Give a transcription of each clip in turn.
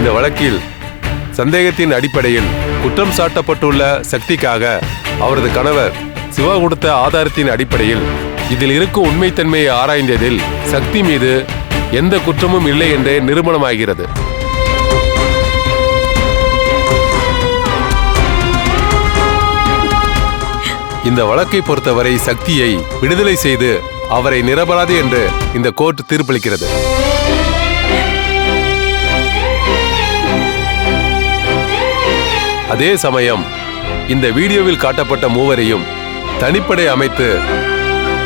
இந்த வழக்கில் சந்தேகத்தின் அடிப்படையில் குற்றம் சாட்டப்பட்டுள்ள சக்திக்காக அவரது கணவர் சிவா கொடுத்த ஆதாரத்தின் அடிப்படையில் இதில் இருக்கும் உண்மைத்தன்மையை ஆராய்ந்ததில் சக்தி மீது எந்த குற்றமும் இல்லை என்றே நிரூபணமாகிறது. இந்த வழக்கை பொறுத்தவரை சக்தியை விடுதலை செய்து அவரை நிரபராதி என்று இந்த கோர்ட் தீர்ப்பளிக்கிறது. அதே சமயம் இந்த வீடியோவில் காட்டப்பட்ட மூவரையும் தனிப்படை அமைத்து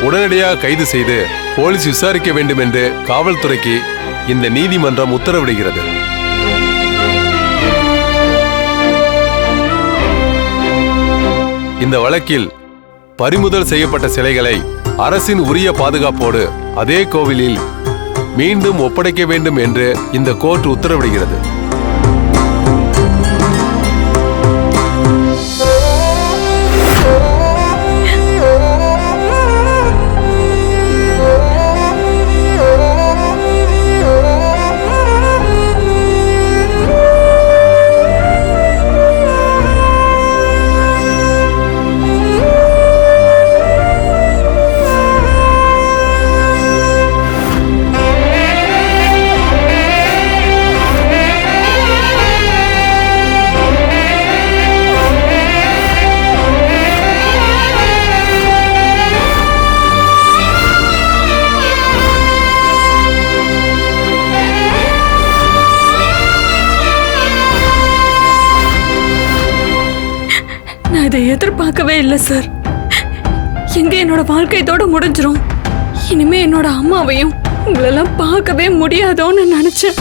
உடனடியாக கைது செய்து போலீஸ் விசாரிக்க வேண்டும் என்று காவல்துறைக்கு இந்த நீதிமன்றம் உத்தரவிடுகிறது. இந்த வழக்கில் பறிமுதல் செய்யப்பட்ட சிலைகளை அரசின் உரிய பாதுகாப்போடு அதே கோவிலில் மீண்டும் ஒப்படைக்க வேண்டும் என்று இந்த கோர்ட் உத்தரவிடுகிறது. இதை எதிர்பார்க்கவே இல்லை சார். எங்க என்னோட வாழ்க்கை இதோட முடிஞ்சிரும். இனிமே என்னோட அம்மாவையும் உங்களெல்லாம் பார்க்கவே முடியாதோன்னு நினைச்சேன்.